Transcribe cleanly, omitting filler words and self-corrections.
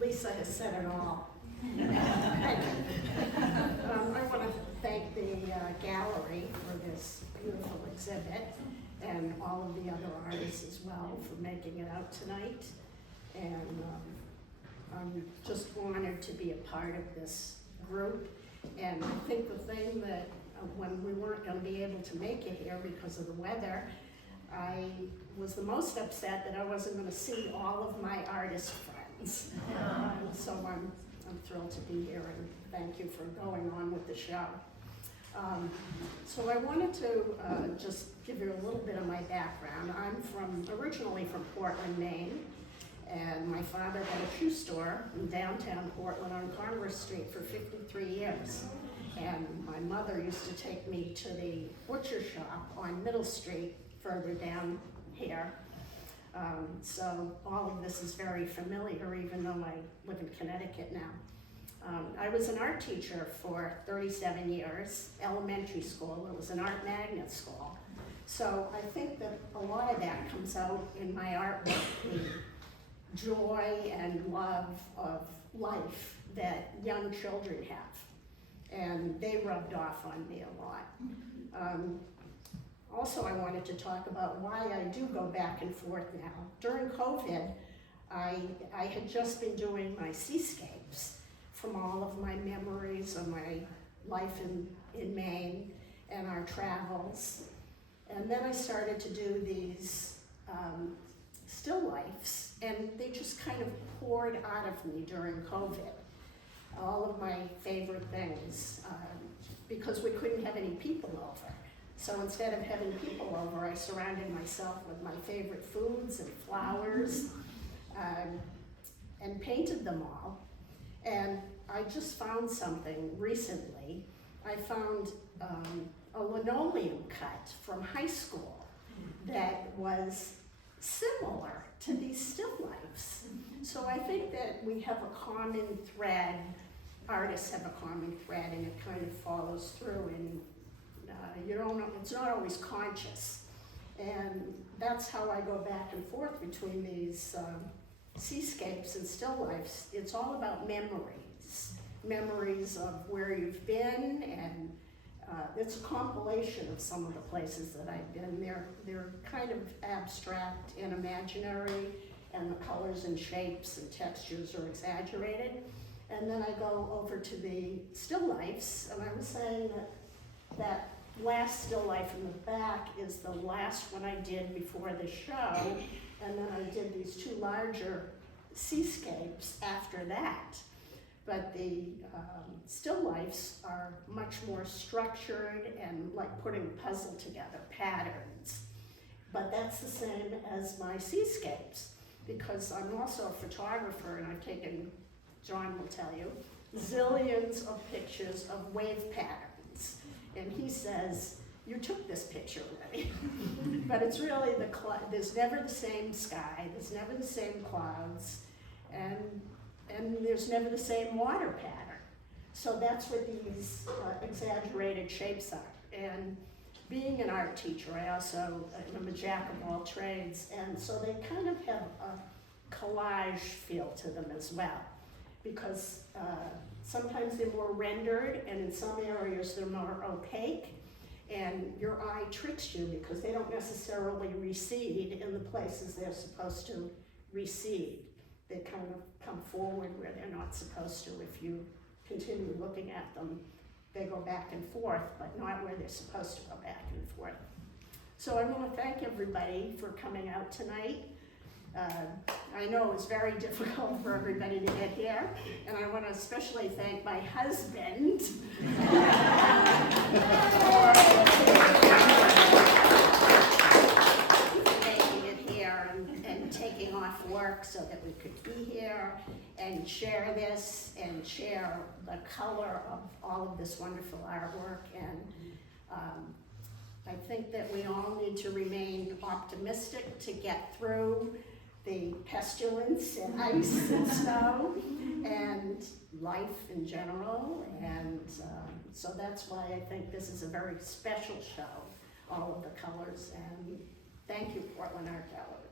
Lisa has said it all. I want to thank the gallery for this beautiful exhibit, and all of the other artists as well for making it out tonight. And I'm just honored to be a part of this group. And I think the thing that when we weren't going to be able to make it here because of the weather, I was the most upset that I wasn't going to see all of my artist friends. So I'm thrilled to be here, and thank you for going on with the show. So I wanted to just give you a little bit of my background. I'm originally from Portland, Maine, and my father had a shoe store in downtown Portland on Congress Street for 53 years. And my mother used to take me to the butcher shop on Middle Street, further down here. So all of this is very familiar, even though I live in Connecticut now. I was an art teacher for 37 years, elementary school. It was an art magnet school. So I think that a lot of that comes out in my artwork, the joy and love of life that young children have. And they rubbed off on me a lot. Also, I wanted to talk about why I do go back and forth now. During COVID, I had just been doing my seascapes from all of my memories of my life in Maine and our travels. And then I started to do these still lifes, and they just kind of poured out of me during COVID. All of my favorite things, because we couldn't have any people over. So instead of having people over, I surrounded myself with my favorite foods and flowers, and painted them all. And I just found something recently. I found a linoleum cut from high school that was similar to these still lifes. So I think that we have a common thread, artists have a common thread, and it kind of follows through, and you don't know, it's not always conscious. And that's how I go back and forth between these seascapes and still lifes. It's all about memories of where you've been, and it's a compilation of some of the places that I've been. They're kind of abstract and imaginary, and the colors and shapes and textures are exaggerated. And then I go over to the still lifes, and I was saying that last still life in the back is the last one I did before the show, and then I did these two larger seascapes after that. But the still lifes are much more structured and like putting a puzzle together, patterns. But that's the same as my seascapes, because I'm also a photographer, and I've taken, John will tell you, zillions of pictures of wave patterns. And he says, you took this picture already. But it's really there's never the same sky, there's never the same clouds, and there's never the same water pattern. So that's what these exaggerated shapes are. And being an art teacher, I also am a jack of all trades, and so they kind of have a collage feel to them as well, because sometimes they're more rendered, and in some areas they're more opaque, and your eye tricks you because they don't necessarily recede in the places they're supposed to recede. They kind of come forward where they're not supposed to. If you continue looking at them, they go back and forth, but not where they're supposed to go back and forth. So I want to thank everybody for coming out tonight. I know it's very difficult for everybody to get here, and I want to especially thank my husband for making it here and taking off work so that we could be here and share this and share the color of all of this wonderful artwork. And I think that we all need to remain optimistic to get through the pestilence and ice and snow and life in general. And so that's why I think this is a very special show, all of the colors. And thank you, Portland Art Gallery.